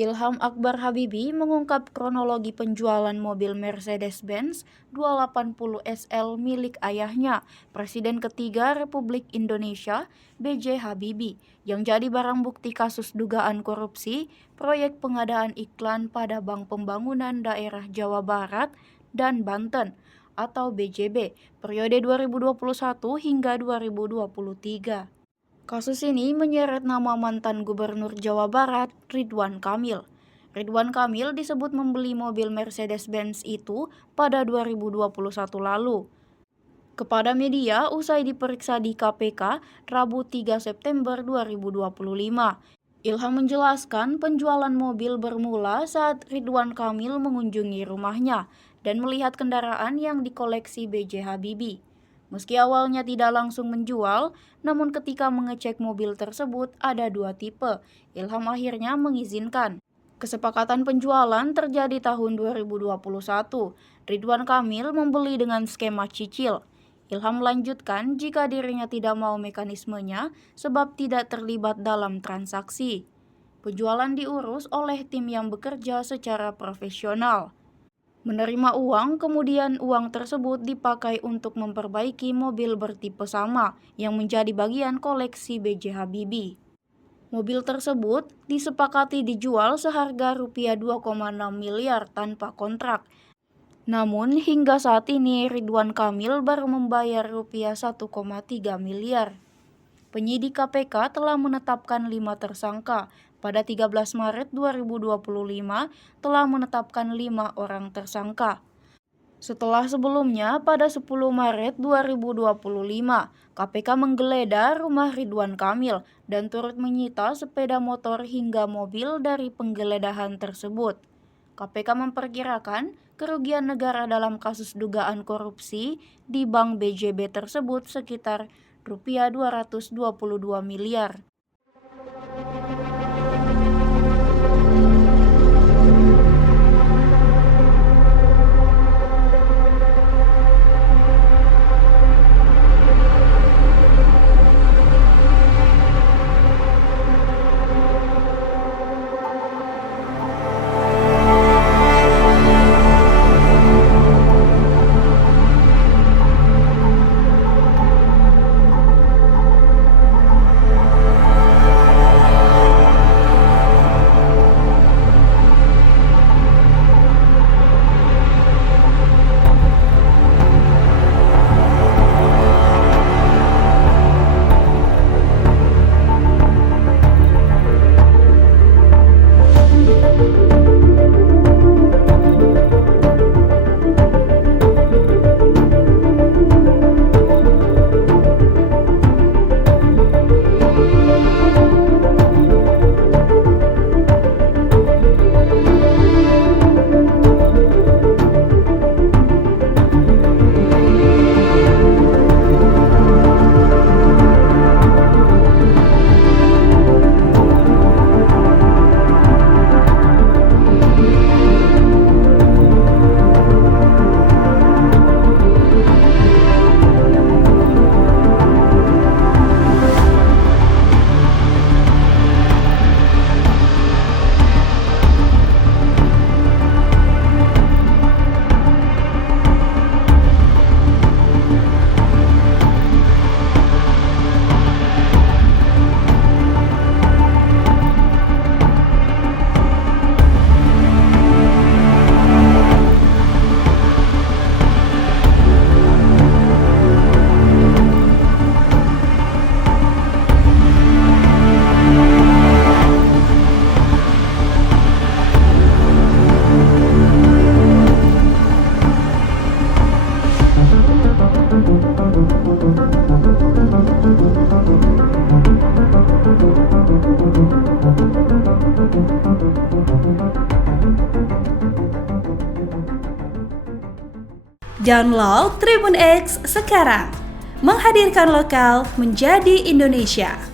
Ilham Akbar Habibie mengungkap kronologi penjualan mobil Mercedes-Benz 280 SL milik ayahnya, Presiden ketiga Republik Indonesia B.J. Habibie, yang jadi barang bukti kasus dugaan korupsi proyek pengadaan iklan pada Bank Pembangunan Daerah Jawa Barat dan Banten atau BJB periode 2021 hingga 2023. Kasus ini menyeret nama mantan Gubernur Jawa Barat, Ridwan Kamil. Ridwan Kamil disebut membeli mobil Mercedes-Benz itu pada 2021 lalu. Kepada media usai diperiksa di KPK Rabu 3 September 2025. Ilham menjelaskan penjualan mobil bermula saat Ridwan Kamil mengunjungi rumahnya dan melihat kendaraan yang dikoleksi B.J. Habibie. Meski awalnya tidak langsung menjual, namun ketika mengecek mobil tersebut ada dua tipe, Ilham akhirnya mengizinkan. Kesepakatan penjualan terjadi tahun 2021. Ridwan Kamil membeli dengan skema cicil. Ilham melanjutkan jika dirinya tidak mau mekanismenya sebab tidak terlibat dalam transaksi. Penjualan diurus oleh tim yang bekerja secara profesional. Menerima uang, kemudian uang tersebut dipakai untuk memperbaiki mobil bertipe sama yang menjadi bagian koleksi B.J. Habibie. Mobil tersebut disepakati dijual seharga Rp2,6 miliar tanpa kontrak. Namun hingga saat ini Ridwan Kamil baru membayar Rp1,3 miliar. Penyidik KPK telah menetapkan 5 tersangka. Pada 13 Maret 2025 telah menetapkan 5 orang tersangka. Setelah sebelumnya pada 10 Maret 2025, KPK menggeledah rumah Ridwan Kamil dan turut menyita sepeda motor hingga mobil dari penggeledahan tersebut. KPK memperkirakan kerugian negara dalam kasus dugaan korupsi di Bank BJB tersebut sekitar Rp222 miliar. Download Tribun X sekarang, menghadirkan lokal menjadi Indonesia.